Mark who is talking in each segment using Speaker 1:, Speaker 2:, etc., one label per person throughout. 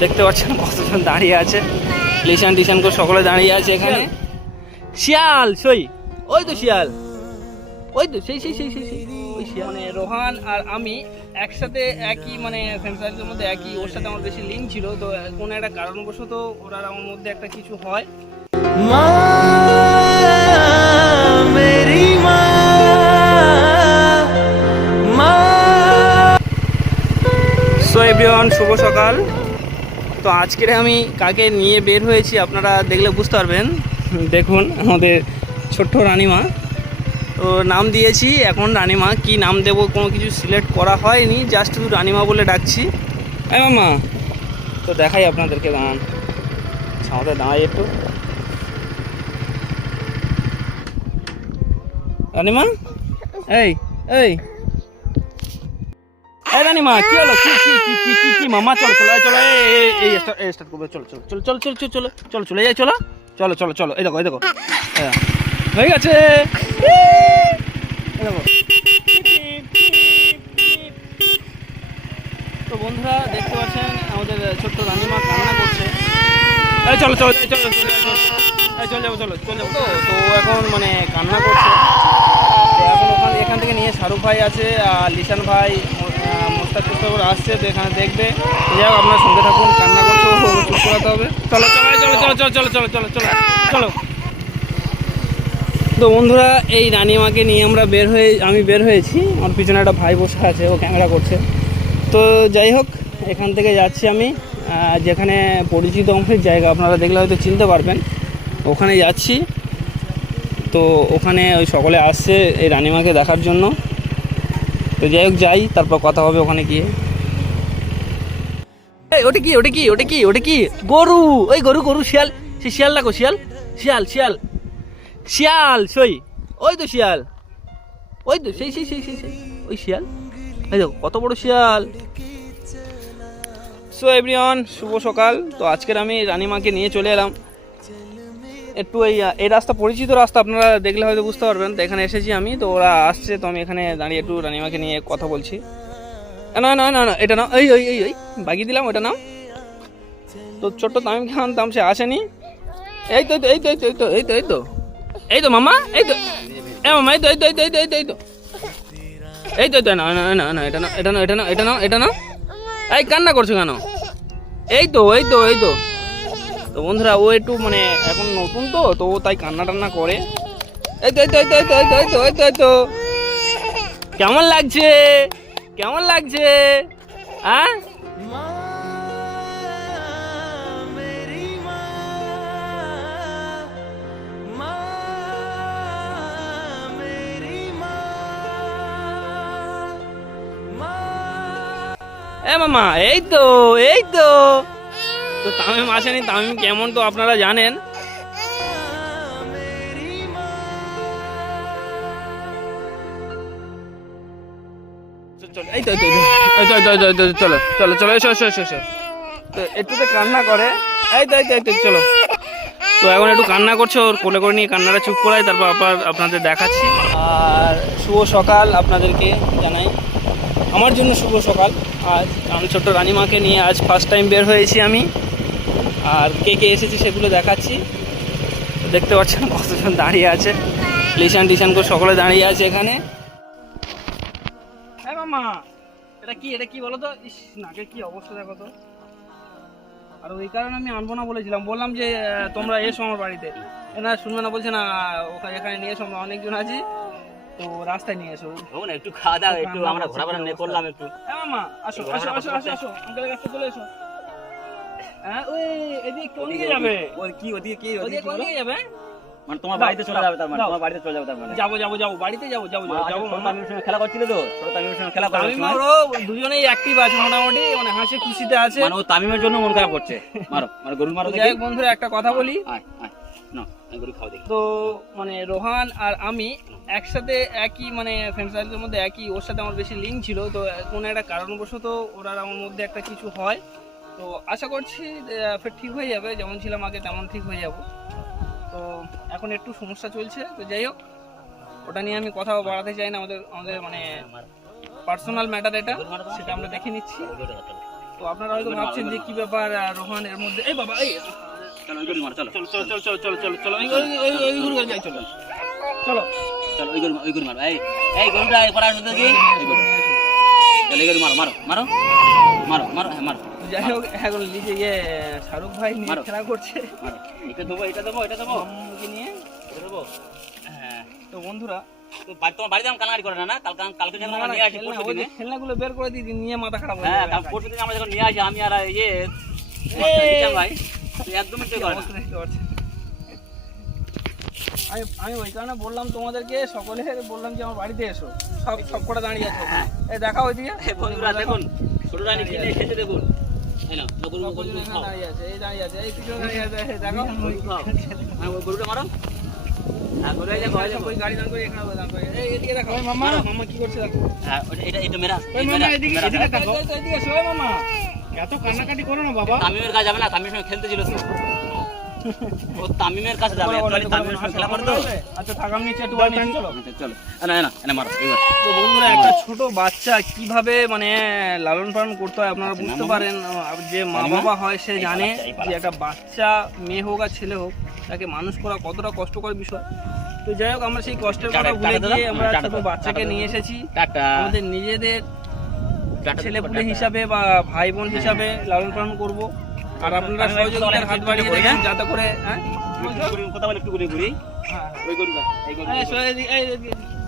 Speaker 1: দেখতে পাচ্ছেন কতজন দাঁড়িয়ে আছে। লিশান টিশান করে সকলে দাঁড়িয়ে আছে এখানে। শিয়াল। সই। ওই তো শিয়াল। ওই তো সেই সেই সেই সেই সেই। ওই শিয়াল। মানে রোহান আর আমি একসাথে একই মানে ফ্রেন্ড সার্কেলের মধ্যে একই ওর সাথে আমার বেশি লিঙ্ক ছিল তো কোনো একটা কারণবশত ওরা আর আমার মধ্যে একটা কিছু হয়। সো এভরিওয়ান শুভ সকাল। তো আজকের আমি কাকে নিয়ে বের হয়েছি আপনারা দেখলে বুঝতে পারবেন। দেখুন, আমাদের ছোট্ট রানিমা। তো নাম দিয়েছি, এখন রানিমা, কি নাম দেব, কোনো কিছু সিলেক্ট করা হয়নি জাস্ট শুধু রানিমা বলে ডাকছি। এই মামা তো দেখাই আপনাদেরকে দাঁড়ান। আমাদের দাঁড়াই একটু। রানিমা, এই এই। এই রানিমা কি হলো কি কি কি কি মামা চলো চলো চলো এই এই এই স্টার্ট করবে চলো চলো চলো চলো চলো চলো চলো চলো যাই চলো চলো চলো চলো এই দেখো এই হ্যাঁ হয়ে গেছে তো বন্ধুরা দেখতে পাচ্ছেন আমাদের ছোট্ট রানিমা কান্না করছে এই চলো চলো চলো চলো চলো যাব চলো চলে যাব তো এখন মানে কান্না করছে এখন এখান থেকে নিয়ে শাহরুখ ভাই আছে আর লিশান ভাই মো- মোস্তাক আসছে, তো এখানে দেখবে। যাই আপনার সঙ্গে থাকুন, কান্না করছে হবে চলো চলো চলো চলো চলো চলো চলো চলো তো বন্ধুরা, এই রানিমাকে নিয়ে আমরা বের হয়ে, আমি বের হয়েছি। আমার পিছনে একটা ভাই বসে আছে, ও ক্যামেরা করছে। তো যাই হোক, এখান থেকে যাচ্ছি আমি। যেখানে পরিচিত অংশের জায়গা, আপনারা দেখলে হয়তো চিনতে পারবেন। ওখানে যাচ্ছি। তো ওখানে ওই সকলে আসছে এই রানিমাকে দেখার জন্য। তো যাই হোক যাই তারপর কথা হবে ওখানে গিয়ে। এই ওটা কি ওটা কি ওটা কি ওটা কি? গরু ওই গরু গরু শিয়াল সে শিয়াল দেখো শিয়াল শিয়াল শিয়াল শিয়াল সই ওই তো শিয়াল ওই তো সেই সেই সেই সেই সেই ওই শিয়াল এই দেখো কত বড় শিয়াল। সো এভরিওয়ান শুভ সকাল। তো আজকের আমি রানিমাকে নিয়ে চলে এলাম। একটু এই এই রাস্তা পরিচিত রাস্তা আপনারা দেখলে হয়তো বুঝতে পারবেন তো এখানে এসেছি আমি তো ওরা আসছে তো আমি এখানে দাঁড়িয়ে একটু রানিমাকে নিয়ে কথা বলছি না না না না এটা না এই ওই এই ওই বাগিয়ে দিলাম ওটা নাম তো ছোট্ট তামিম খান তাম সে আসেনি এই তো এই তো এই তো এই তো এই তো এই তো এই তো মামা এই তো এ মামা এই তো এই তো এই তো এই তো এই তো এই তো এই তো না না না না এটা না এটা না এটা না এটা না এটা না এই কান্না করছ কেন এই তো এই তো এই তো তো বন্ধুরা, ও একটু মানে এখন নতুন তো তো ও তাই কান্না টান্না করে। এই তো কেমন লাগছে? কেমন লাগছে? হ্যাঁ এ মামা, এই তো এই তো। তো তামিম আসেনি তামিম কেমন তো আপনারা জানেন চল, চল, চলো তো কান্না করে তো চলো তো একটু কান্না ওর করে নিয়ে কান্নাটা চুপ করাই তারপর আবার আর শুভ সকাল আপনাদেরকে জানাই আমার জন্য শুভ সকাল আজ আমি ছোট্ট রানিমাকে নিয়ে আজ ফার্স্ট টাইম বের হয়েছি আমি আর কে কে এসেছে সেগুলো দেখাচ্ছি। দেখতে পাচ্ছেন কতজন দাঁড়িয়ে আছে। লিশান টিশান করে সকলে দাঁড়িয়ে আছে এখানে। হ্যাঁ মামা এটা কি এটা কি বলো তো ইস নাকের কি অবস্থা দেখো তো। আর ওই কারণে আমি আনব না বলেছিলাম। বললাম যে তোমরা এসো আমার বাড়িতে। এনা শুনবে না বলছে না ওখানে এখানে নিয়ে এসো আমরা অনেকজন আছি। তো রাস্তায় নিয়ে এসো।
Speaker 2: না একটু খাওয়া দাওয়া একটু আমরা ঘোরাফেরা নিয়ে করলাম একটু।
Speaker 1: হ্যাঁ মামা আসো আসো আসো আসো আসো চলে এসো। হ্যাঁ ওই এদিকে কোন দিকে যাবে?
Speaker 2: ওই কি ওদিকে কি
Speaker 1: ওদিকে
Speaker 2: ওদিকে
Speaker 1: কোন দিকে যাবে?
Speaker 2: মানে তোমার বাড়িতে চলে যাবে তার মানে তোমার বাড়িতে চলে যাবে তার মানে।
Speaker 1: যাব যাব যাব বাড়িতে যাব যাব যাব যাব।
Speaker 2: ছোট
Speaker 1: মামা
Speaker 2: তামিমের সঙ্গে খেলা করছিল তো ছোট তামিমের সঙ্গে খেলা করার
Speaker 1: তামিম আর দুজনেই অ্যাক্টিভ আছে মোটামুটি মানে হাসি খুশিতে আছে।
Speaker 2: মানে ও তামিমের জন্য মন খারাপ করছে। মারো মানে গরুর মারো দেখি।
Speaker 1: বন্ধুরা একটা কথা বলি।
Speaker 2: আয় আয় না
Speaker 1: তো মানে রোহান আর আমি একসাথে একই মানে ফ্রেন্ড সার্কেলের মধ্যে একই ওর সাথে আমার বেশি লিঙ্ক ছিল তো কোনো একটা কারণবশত ওরা আমার মধ্যে একটা কিছু হয়। তো আশা করছি ফের ঠিক হয়ে যাবে। যেমন ছিলাম আগে তেমন ঠিক হয়ে যাব। তো এখন একটু সমস্যা চলছে। তো যাই হোক ওটা নিয়ে আমি কথা বাড়াতে চাই না। আমাদের আমাদের মানে পার্সোনাল ম্যাটার এটা সেটা আমরা দেখে নিচ্ছি। তো আপনারা হয়তো ভাবছেন যে কি ব্যাপার রোহান এর মধ্যে এই বাবা এই
Speaker 2: চলো চলো।
Speaker 1: ওই
Speaker 2: গরু ওই মারো। মারো মারো মারো। মারো মারো হ্যাঁ, মারো।
Speaker 1: যাই হোক এখন লিজে ইয়ে শাহরুখ ভাই নিয়ে খেলা করছে।
Speaker 2: এটা দেবো এটা দেবো এটা দেবো।
Speaker 1: নিয়ে।
Speaker 2: এটা দেবো। হ্যাঁ।
Speaker 1: তো বন্ধুরা
Speaker 2: তো তোমার বাড়িতে কানাকাটি করে না? না কালকে কালকে যখন আমরা নিয়ে আসি
Speaker 1: খেলনা
Speaker 2: পরশু
Speaker 1: ওই
Speaker 2: দিনে
Speaker 1: খেলনাগুলো বের করে দিই নিয়ে মাথা খারাপ হয়ে
Speaker 2: হ্যাঁ
Speaker 1: যাবে।
Speaker 2: কাল পরশু দিনে আমরা যখন নিয়ে আসি আমি আর ইয়ে ভাই একদমই ঠিক করে।
Speaker 1: আমি আমি ওই কারণে বললাম তোমাদেরকে সকলে বললাম যে আমার বাড়িতে এসো। সব সব কটা দাঁড়িয়ে আছে। এই দেখা ওইদিকে
Speaker 2: বন্ধুরা দেখুন কিনে এসেছে দেখুন।
Speaker 3: কত কান্নাকাটি করো না বাবা।
Speaker 2: আমি ওর কাজ যাবে না আমি সঙ্গে খেলতে ছিল ও তামিমের কাছে যাবে। actually তামিমের সঙ্গে খেলা করে তো
Speaker 1: আচ্ছা থাক আমি নিচে একটু বাড়ি চলো।
Speaker 2: চলো। এ না না মারো এবার।
Speaker 1: তো বন্ধুরা একটা ছোট বাচ্চা কীভাবে মানে লালন পালন করতে হয় আপনারা
Speaker 2: আচ্ছা,
Speaker 1: বুঝতে পারেন যে মা বাবা হয় সে জানে যে একটা বাচ্চা মেয়ে হোক আর ছেলে হোক তাকে মানুষ করা কতটা কষ্টকর বিষয়। তো যাই হোক আমরা সেই কষ্টের কথা ভুলে গিয়ে আমরা ছোট বাচ্চাকে নিয়ে এসেছি। আমাদের নিজেদের ছেলে পুলে হিসাবে বা ভাই বোন হিসাবে লালন পালন করব। আর আপনারা সহযোগিতার হাত বাড়িয়ে দেবেন যাতে করে হ্যাঁ
Speaker 2: কথা বলে একটু ঘুরে ঘুরি ওই গরুটা এই গরুটা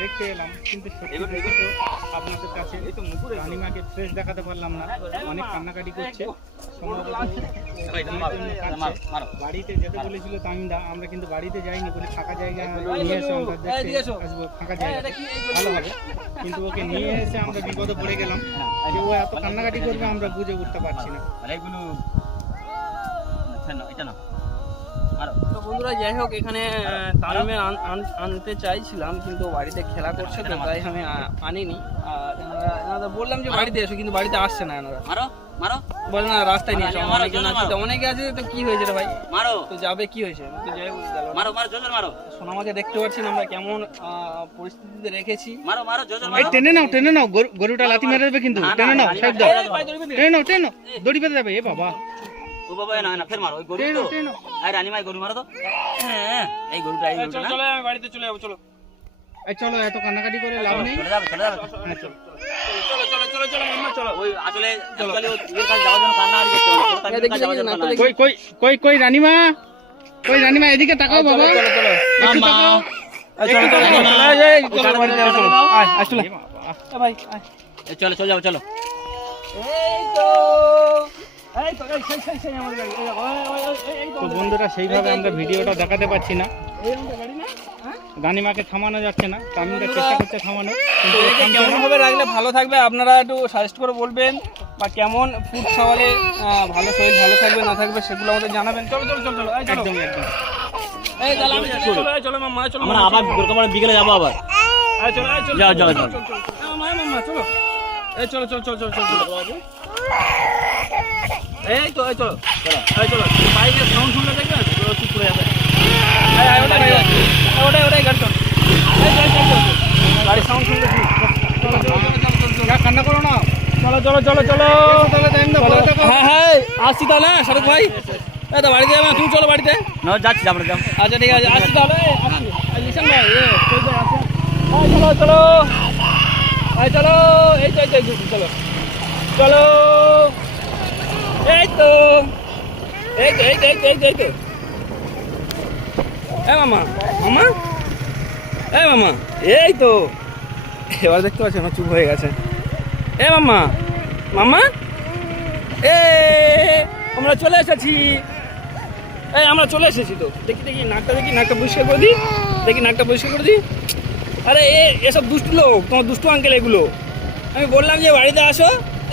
Speaker 3: দেখতে এলাম কিন্তু সত্যি
Speaker 2: এগোতে,
Speaker 3: বলতে আপনাদের কাছে রানিমাকে ফ্রেশ দেখাতে পারলাম না। অনেক কান্নাকাটি করছে। বাড়িতে যেতে বলেছিল তামিদা আমরা কিন্তু বাড়িতে যাইনি বলে ফাঁকা জায়গা নিয়ে এসে আমরা দেখতে আসব ফাঁকা জায়গা। ভালো হবে। কিন্তু ওকে নিয়ে এসে আমরা বিপদে পড়ে গেলাম। যে ও এত কান্নাকাটি করবে আমরা বুঝে উঠতে পারছি না।
Speaker 2: আচ্ছা না এটা না।
Speaker 1: তো বন্ধুরা যাই হোক এখানে তামিমের আন- আন- আনতে চাইছিলাম কিন্তু বাড়িতে খেলা করছে তো তাই আমি আনিনি আর এনারা- বললাম যে বাড়িতে এসো কিন্তু বাড়িতে আসছে না এনারা
Speaker 2: মারো মারো
Speaker 1: বলে না রাস্তায় নিয়ে এসো অনেকজন আছে তো অনেকে আছে তো কি হয়েছে রে ভাই
Speaker 2: মারো
Speaker 1: তো যাবে কি হয়েছে তো যাই হোক।
Speaker 2: মারো মারো জোর মারো
Speaker 1: সোনামাকে দেখতে পাচ্ছেন আমরা কেমন আহ, পরিস্থিতিতে রেখেছি
Speaker 2: মারো মারো জোর মারো
Speaker 3: টেনে নাও টেনে নাও গরুটা লাথি মেরে দেবে কিন্তু টেনে নাও সাইড দাও। টেনে নাও টেনে নাও দড়ি বেঁধে যাবে এ বাবা
Speaker 2: ও বাবা না না ফের মারো ওই গরু তো। আরে রানী মাই গরু মারো তো। হ্যাঁ, এই গরুটা এই গরুটা?
Speaker 1: চলো আমি বাড়িতে চলে যাব চলো।
Speaker 3: এই চলো এত কান্নাকাটি করে লাভ নেই।
Speaker 2: চলে যাবে চলে যাবে।
Speaker 3: হ্যাঁ, চলো।
Speaker 1: চলো। চলো চলো চলো মাম্মা চলো।
Speaker 2: ওই আসলে actually ও ইয়ের কাছে যাওয়ার জন্য কান্না আর জন্য কান্না
Speaker 3: কই কই কই কই রানিমা? কই রানিমা এদিকে তাকাও বাবা।
Speaker 1: চলো চলো।
Speaker 3: একটু। তাকাও।
Speaker 1: চলো চলো চলো। চলো, চলো চলো আয় আয় চলে। ভাই আয়।
Speaker 2: চলো চলে যাব চলো।
Speaker 1: এই তো। তো
Speaker 3: বন্ধুরা সেইভাবে আমরা ভিডিওটা দেখাতে পাচ্ছি না।
Speaker 1: হ্যাঁ?
Speaker 3: গানিমাকে থামানো যাচ্ছে না তো চেষ্টা করতে থামানো
Speaker 1: কেমনভাবে রাখলে ভালো থাকবে আপনারা একটু সাজেস্ট করে বলবেন বা কেমন ফুড খাওয়ালে ভালো শরীর ভালো থাকবে না থাকবে সেগুলো আমাদের জানাবেন। চলো চলো চলো
Speaker 3: একদম একদম
Speaker 2: আবার বিকেলে যাব আবার।
Speaker 1: চলো
Speaker 2: যাও যাও যাও।
Speaker 1: চলো। এই চলো চলো চলো চলো চলো চলো এই তো এই চলো এই চলো বাইকের সাউন্ড শুনলে দেখবেন চুপ করে যাবে ওটাই, ওটাই, গাড়ি চল। গাড়ির সাউন্ড শুনলে
Speaker 3: কান্না করো না
Speaker 1: চলো চলো চলো চলো
Speaker 3: তাহলে টাইম দাও ভালো
Speaker 1: হ্যাঁ হ্যাঁ আসছি তাহলে হ্যাঁ, শাহরুখ ভাই এই তো বাড়িতে যাবে না, তুমি চলো বাড়িতে
Speaker 2: না যাচ্ছি আমরা যাব
Speaker 1: আচ্ছা ঠিক আছে আসছি তাহলে আসছি ভাই চলো চলো এই চলো এই তো, এই তো, চলো। চলো। এই তো। এই তো এই তো এই তো এই তো এই তো। এ মামা মামা? এ মামা এই তো। এবার দেখতে পাচ্ছি আমার চুপ হয়ে গেছে। এ মামা মামা? এ আমরা চলে এসেছি। এই আমরা চলে এসেছি তো। দেখি দেখি নাকটা দেখি নাকটা পরিষ্কার করে দিই। দেখি নাকটা পরিষ্কার করে দিই। আরে এ, এসব দুষ্টু লোক, তোমার দুষ্টু আঙ্কেল এগুলো। আমি বললাম যে বাড়িতে আসো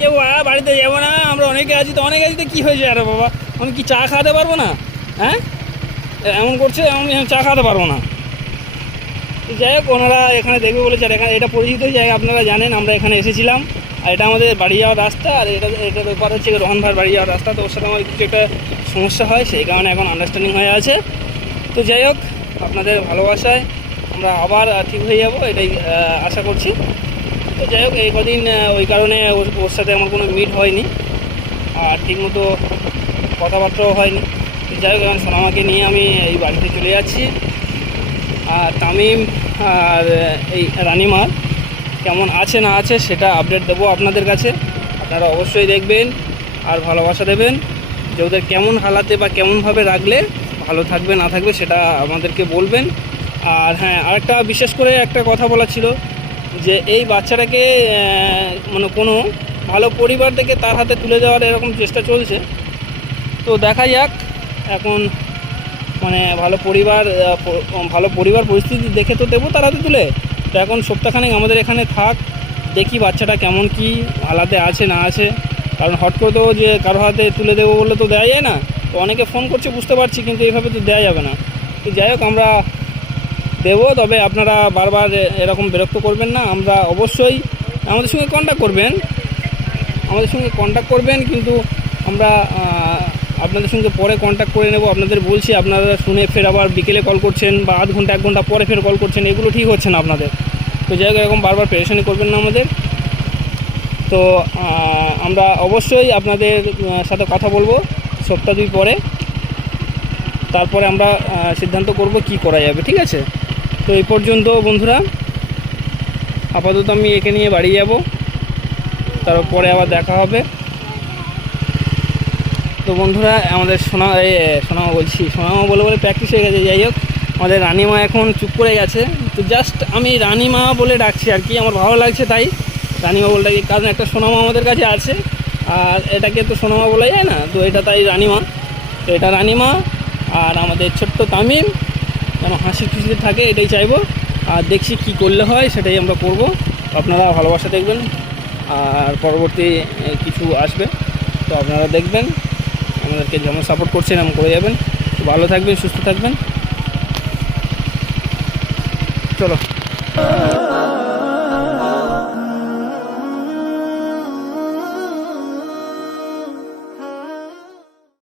Speaker 1: কেউ বাড়িতে যাব না, আমরা অনেকে আছি, তো অনেকে আছি, তো কী হয়েছে? আরে বাবা, আমি কি চা খাওয়াতে পারব না? হ্যাঁ? এমন করছে, আমি চা খাওয়াতে পারব না। যাই হোক, ওনারা এখানে দেখবে বলেছে, আর এখানে, এটা পরিচিত জায়গা, আপনারা জানেন, আমরা এখানে এসেছিলাম। আর এটা আমাদের বাড়ি যাওয়ার রাস্তা, আর এটা এটা ব্যাপার হচ্ছে রোহন ভাইয়ের বাড়ি যাওয়ার রাস্তা, তো ওর সাথে আমার কিছু একটা সমস্যা হয়, সেই কারণে এখন আন্ডারস্ট্যান্ডিং হয়ে আছে। তো যাই হোক, আপনাদের ভালোবাসায় আমরা আবার ঠিক হয়ে যাব, এটাই আশা করছি। তো যাই হোক, এই কদিন ওই কারণে ওর সাথে আমার কোনো মিট হয়নি। আর ঠিকমতো কথাবার্তাও হয়নি। তো যাই হোক, এখন সোনামাকে নিয়ে আমি এই বাড়িতে চলে যাচ্ছি। আর তামিম আর এই রানিমার কেমন আছে না আছে সেটা আপডেট দেবো আপনাদের কাছে। আপনারা অবশ্যই দেখবেন আর ভালোবাসা দেবেন। যে ওদের কেমন হালাতে বা কেমনভাবে রাখলে, ভালো থাকবে না থাকবে সেটা আমাদেরকে বলবেন। আর হ্যাঁ আরেকটা বিশেষ করে একটা কথা বলা ছিল যে এই বাচ্চাটাকে মানে কোনো ভালো পরিবার থেকে তার হাতে তুলে দেওয়ার এরকম চেষ্টা চলছে। তো দেখা যাক এখন মানে ভালো পরিবার ভালো পরিবার পরিস্থিতি দেখে তো দেবো তার হাতে তুলে। তো এখন সপ্তাহখানেক আমাদের এখানে থাক, দেখি বাচ্চাটা কেমন কি আলাদে আছে, না আছে। কারণ হট করে তো যে কারও হাতে তুলে দেবো বললে তো দেওয়া যায় না। তো অনেকে ফোন করছে, বুঝতে পারছি, কিন্তু এইভাবে তো দেওয়া যাবে না। তো যাই হোক, আমরা দেবো, তবে আপনারা বারবার এরকম বিরক্ত করবেন না। আমরা অবশ্যই আমাদের সঙ্গে কন্ট্যাক্ট করবেন। আমাদের সঙ্গে কন্ট্যাক্ট করবেন, কিন্তু আমরা আপনাদের সঙ্গে পরে কন্ট্যাক্ট করে নেব। আপনাদের বলছি, আপনারা শুনে ফের আবার বিকেলে কল করছেন বা আধ ঘণ্টা, এক ঘণ্টা পরে ফের কল করছেন, এগুলো ঠিক হচ্ছে না আপনাদের। তো যাই হোক, এরকম বারবার পেরেশানি করবেন না আমাদের। তো আমরা অবশ্যই আপনাদের সাথে কথা বলব সপ্তাহ দুই পরে। তারপরে আমরা সিদ্ধান্ত করব কি করা যাবে, ঠিক আছে? তো এই পর্যন্ত বন্ধুরা। আপাতত আমি একে নিয়ে বাড়ি যাব। তারপরে আবার দেখা হবে। তো বন্ধুরা, আমাদের সোনা সোনামা বলছি, সোনামা বলে বলে প্র্যাকটিস হয়ে গেছে, যাই হোক। আমাদের রানিমা এখন চুপ করে গেছে। তো জাস্ট আমি রানিমা বলে ডাকছি আর কি, আমার ভালো লাগছে তাই। রানিমা বলে ডাকি, কারণ একটা সোনামা আমাদের কাছে আছে। আর এটাকে তো সোনামা বলা যায় না, তো এটা তাই রানিমা। তো এটা রানিমা, আর আমাদের ছোট্ট তামিম। যেন হাসি খুশিতে থাকে, এটাই চাইব। আর দেখছি কি করলে হয়, সেটাই আমরা করব। আপনারা ভালোবাসা দেখবেন, আর পরবর্তী কিছু আসবে, তো আপনারা দেখবেন, আমাদেরকে যেমন সাপোর্ট করছেন, এমন করে যাবেন। তো ভালো থাকবেন, সুস্থ থাকবেন। চলো।